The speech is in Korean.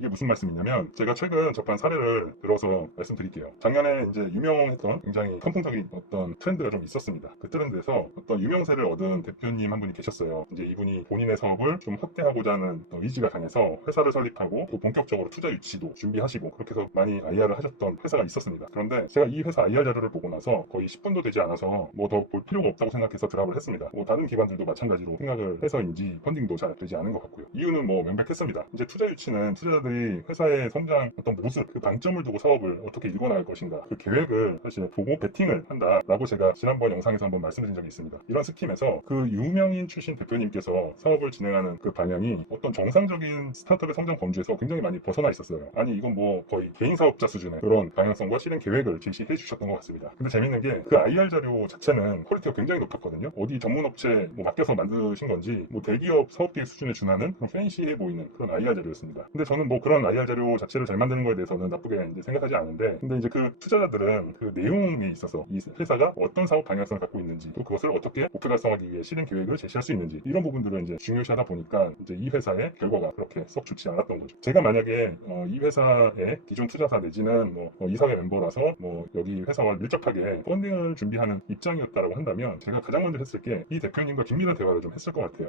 이게 무슨 말씀이냐면 제가 최근 접한 사례를 들어서 말씀드릴게요. 작년에 이제 유명했던 굉장히 선풍적인 어떤 트렌드가 좀 있었습니다. 그 트렌드에서 어떤 유명세를 얻은 대표님 한 분이 계셨어요. 이제 이분이 본인의 사업을 좀 확대하고자 하는 의지가 강해서 회사를 설립하고 또 본격적으로 투자 유치도 준비하시고 그렇게 해서 많이 IR을 하셨던 회사가 있었습니다. 그런데 제가 이 회사 IR 자료를 보고 나서 거의 10분도 되지 않아서 뭐 더 볼 필요가 없다고 생각해서 드랍을 했습니다. 뭐 다른 기관들도 마찬가지로 생각을 해서인지 펀딩도 잘 되지 않은 것 같고요. 이유는 뭐 명백했습니다. 이제 투자 유치는 투자자들 이 회사의 성장 어떤 모습, 그 방점을 두고 사업을 어떻게 일궈나갈 것인가 그 계획을 사실 보고 베팅을 한다라고 제가 지난번 영상에서 한번 말씀드린 적이 있습니다. 이런 스킴에서 그 유명인 출신 대표님께서 사업을 진행하는 그 방향이 어떤 정상적인 스타트업의 성장 범주에서 굉장히 많이 벗어나 있었어요. 아니 이건 뭐 거의 개인 사업자 수준의 그런 방향성과 실행 계획을 제시해 주셨던 것 같습니다. 근데 재밌는 게 그 IR 자료 자체는 퀄리티가 굉장히 높았거든요. 어디 전문 업체 뭐 맡겨서 만드신 건지 뭐 대기업 사업 계획 수준에 준하는 그런 팬시해 보이는 그런 IR 자료였습니다. 근데 저는 뭐 그런 IR 자료 자체를 잘 만드는 거에 대해서는 나쁘게 이제 생각하지 않은데 근데 이제 그 투자자들은 그 내용에 있어서 이 회사가 어떤 사업 방향성을 갖고 있는지 또 그것을 어떻게 목표 달성하기 위해 실행 계획을 제시할 수 있는지 이런 부분들을 이제 중요시하다 보니까 이제 이 회사의 결과가 그렇게 썩 좋지 않았던 거죠. 제가 만약에 어, 이 회사의 기존 투자사 내지는 뭐 어, 이사회 멤버라서 뭐 여기 회사와 밀접하게 펀딩을 준비하는 입장이었다라고 한다면 제가 가장 먼저 했을 게 이 대표님과 긴밀한 대화를 좀 했을 것 같아요.